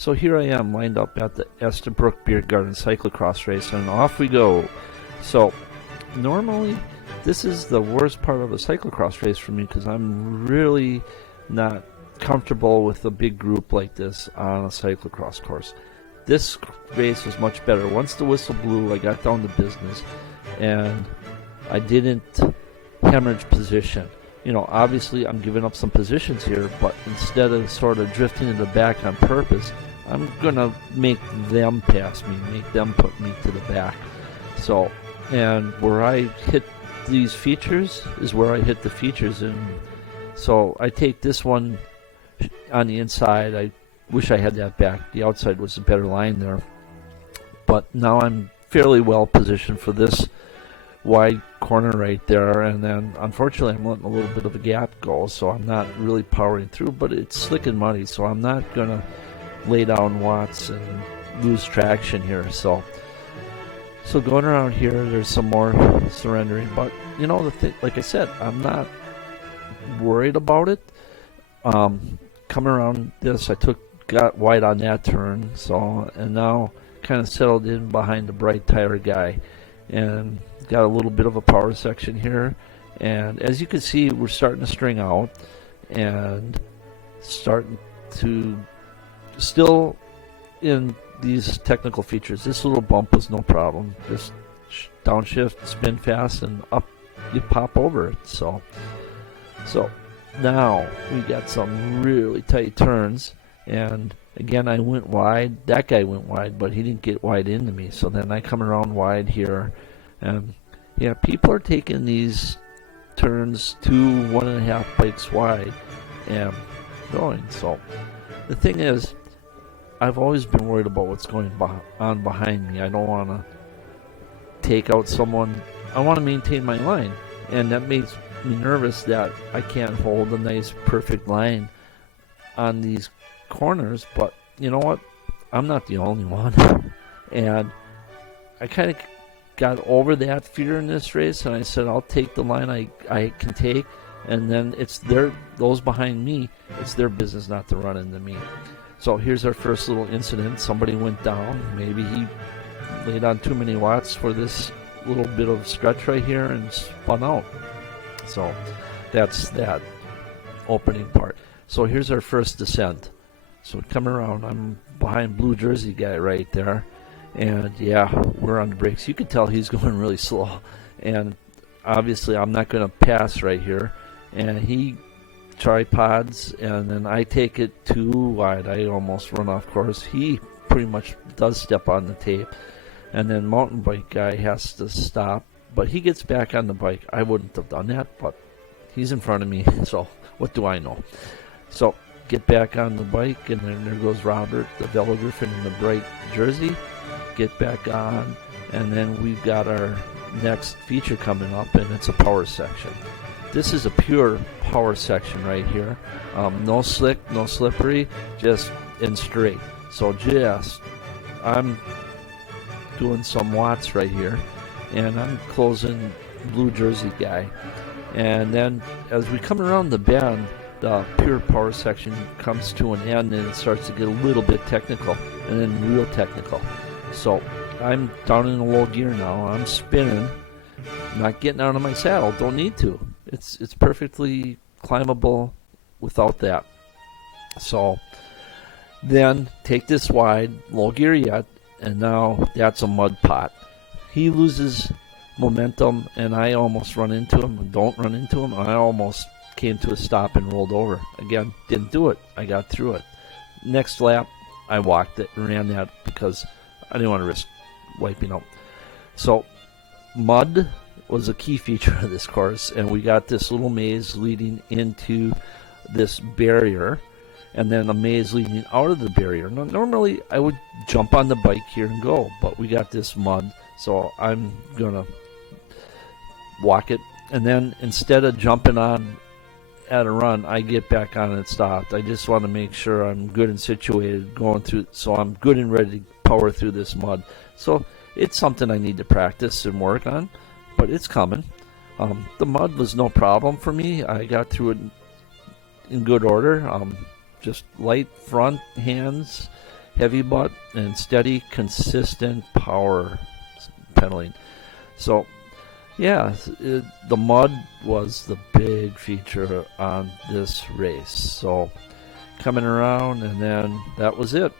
So here I am lined up at the Estabrook Beer Garden Cyclocross race, and off we go. So normally this is the worst part of a cyclocross race for me because I'm really not comfortable with a big group like this on a cyclocross course. This race was much better. Once the whistle blew, I got down to business, and I didn't hemorrhage position. You know, obviously I'm giving up some positions here, but instead of sort of drifting to the back on purpose, I'm going to make them pass me, make them put me to the back. So, and where I hit these features is where I hit the features, and so I take this one on the inside. I wish I had that back. The outside was a better line there. But now I'm fairly well positioned for this wide corner right there, and then unfortunately I'm letting a little bit of a gap go, so I'm not really powering through, but it's slick and muddy, so I'm not gonna lay down watts and lose traction here. So going around here, there's some more surrendering, but you know, the thing, like I said, I'm not worried about it. Coming around this, got wide on that turn, so, and now kind of settled in behind the bright tire guy, and got a little bit of a power section here, and as you can see, we're starting to string out and starting to still in these technical features. This little bump was no problem, just downshift, spin fast, and up you pop over it. So now we got some really tight turns, and again I went wide. That guy went wide, but he didn't get wide into me, so then I come around wide here. And yeah, people are taking these turns 2, 1.5 bikes wide and going. So the thing is, I've always been worried about what's going on behind me. I don't want to take out someone. I want to maintain my line, and that makes me nervous that I can't hold a nice perfect line on these corners. But you know what? I'm not the only one. And I kind of got over that fear in this race, and I said I'll take the line I can take, and then it's those behind me, it's their business not to run into me. So here's our first little incident. Somebody went down. Maybe he laid on too many watts for this little bit of stretch right here and spun out. So that's that opening part. So here's our first descent. So come around, I'm behind blue jersey guy right there, and yeah, we're on the brakes. You can tell he's going really slow, and obviously I'm not going to pass right here, and he tripods, and then I take it too wide. I almost run off course. He pretty much does step on the tape, and then mountain bike guy has to stop, but he gets back on the bike. I wouldn't have done that, but he's in front of me, so what do I know? So get back on the bike, and then there goes Robert, the Velo Griffin in the bright jersey. Get back on, and then we've got our next feature coming up, and it's a power section. This is a pure power section right here. No slick, no slippery, just in straight. So just, I'm doing some watts right here, and I'm closing blue jersey guy. And then as we come around the bend, the pure power section comes to an end, and it starts to get a little bit technical, and then real technical. So I'm down in a low gear now. I'm spinning, not getting out of my saddle. Don't need to. It's perfectly climbable without that. So then take this wide, low gear yet, and now that's a mud pot. He loses momentum, and I almost run into him. Don't run into him. I almost came to a stop and rolled over. Again, didn't do it. I got through it. Next lap, I walked it and ran that because I didn't want to risk wiping out. So mud was a key feature of this course, and we got this little maze leading into this barrier, and then a maze leading out of the barrier. Now, normally I would jump on the bike here and go, but we got this mud, so I'm gonna walk it, and then instead of jumping on at a run, I get back on and stopped. I just want to make sure I'm good and situated going through, so I'm good and ready to power through this mud. So it's something I need to practice and work on, but it's coming. The mud was no problem for me. I got through it in good order. Just light front hands, heavy butt and steady, consistent power pedaling. So, yeah, the mud was the big feature on this race. So, coming around, and then that was it.